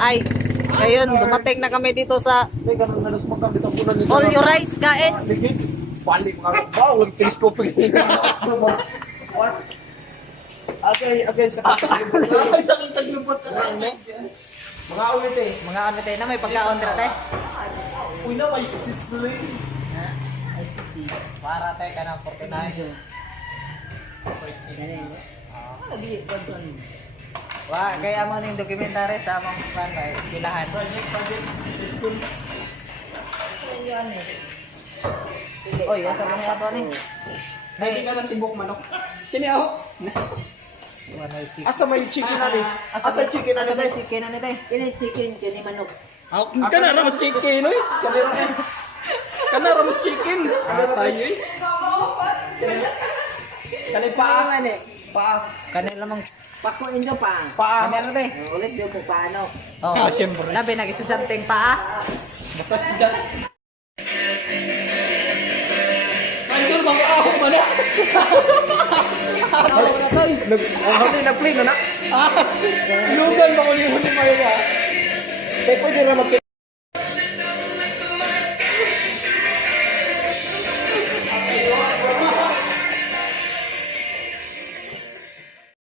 Ay, ngayon, dumating na kami dito sa May ganun na lusmang kami itong punan nito. All Your Rice, kain. Balik mga bawal telescope. Okay, sa mga ulit eh. Mga ano tayo na, may pagkaon dito tayo. Uy na, may sizzling. Ay, sisi. Para tayo ka ng 49. Wa, kaya mo ning dokumentary sa among plan ba, eskwelahan. Oy, asa mo nga to ni? Hindi ka ng tibok manok. Kini ako. Asa may chicken na ni? Asa chicken na Asa may ni? chicken na tayo? Kini chicken, kini manok. Kana ramas chicken oy. Kanina eh. Kana ramas chicken. Tayo eh. Kanina pa. Kanila mang Pakuin nyo pa. Pa. kanila tayo. Ulit nyo kung paano. Oh, Siyempre. labi nag-estudyanteng paa. Basta dyan. Nandun mga ahong man na. Ako na to. Nag-play na na. Lugan ba ko ni Mayo ba? Kaya pwede na